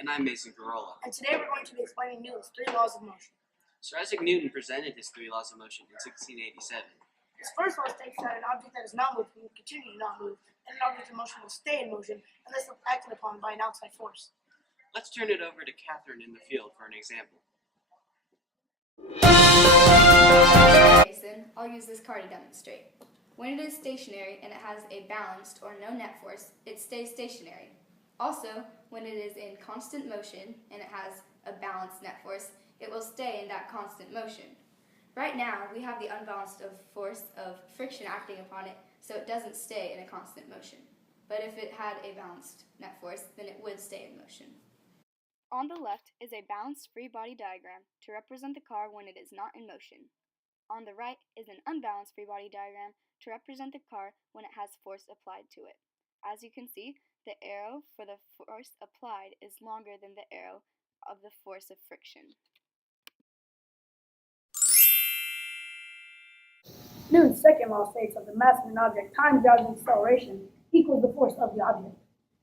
And I'm Mason Gurrola. And today we're going to be explaining Newton's 3 laws of motion. Sir Isaac Newton presented his 3 laws of motion in 1687. His first law states that an object that is not moving will continue to not move, and an object in motion will stay in motion unless acted upon by an outside force. Let's turn it over to Kathryn in the field for an example. Jason, I'll use this car to demonstrate. When it is stationary and it has a balanced or no net force, it stays stationary. Also, when it is in constant motion and it has a balanced net force, it will stay in that constant motion. Right now, we have the unbalanced force of friction acting upon it, so it doesn't stay in a constant motion. But if it had a balanced net force, then it would stay in motion. On the left is a balanced free body diagram to represent the car when it is not in motion. On the right is an unbalanced free body diagram to represent the car when it has force applied to it. As you can see, the arrow for the force applied is longer than the arrow of the force of friction. Newton's second law states that the mass of an object times the object's acceleration equals the force of the object.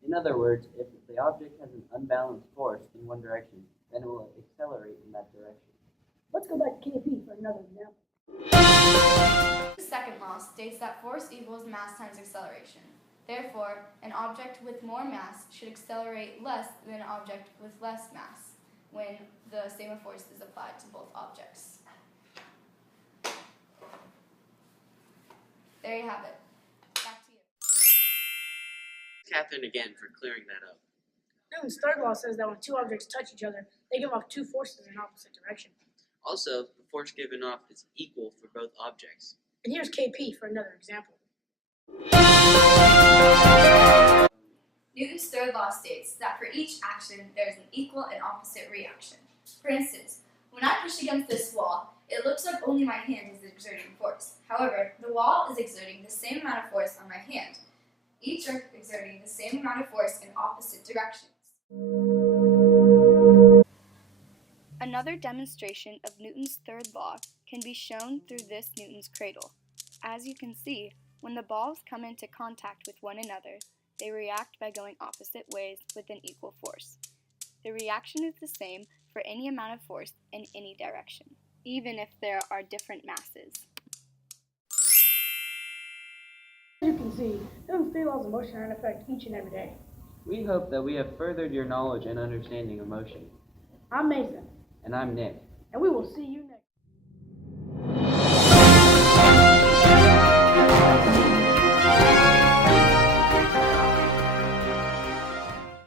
In other words, if the object has an unbalanced force in one direction, then it will accelerate in that direction. Let's go back to KP for another example. The second law states that force equals mass times acceleration. Therefore, an object with more mass should accelerate less than an object with less mass when the same force is applied to both objects. There you have it. Back to you. Kathryn again for clearing that up. Newton's third law says that when two objects touch each other, they give off two forces in opposite direction. Also, the force given off is equal for both objects. And here's KP for another example. Newton's third law states that for each action, there is an equal and opposite reaction. For instance, when I push against this wall, it looks like only my hand is exerting force. However, the wall is exerting the same amount of force on my hand. Each are exerting the same amount of force in opposite directions. Another demonstration of Newton's third law can be shown through this Newton's cradle. As you can see, when the balls come into contact with one another, they react by going opposite ways with an equal force. The reaction is the same for any amount of force in any direction, even if there are different masses. As you can see, Newton's 3 laws of motion are in effect each and every day. We hope that we have furthered your knowledge and understanding of motion. I'm Mason. And I'm Nick. And we will see you next time.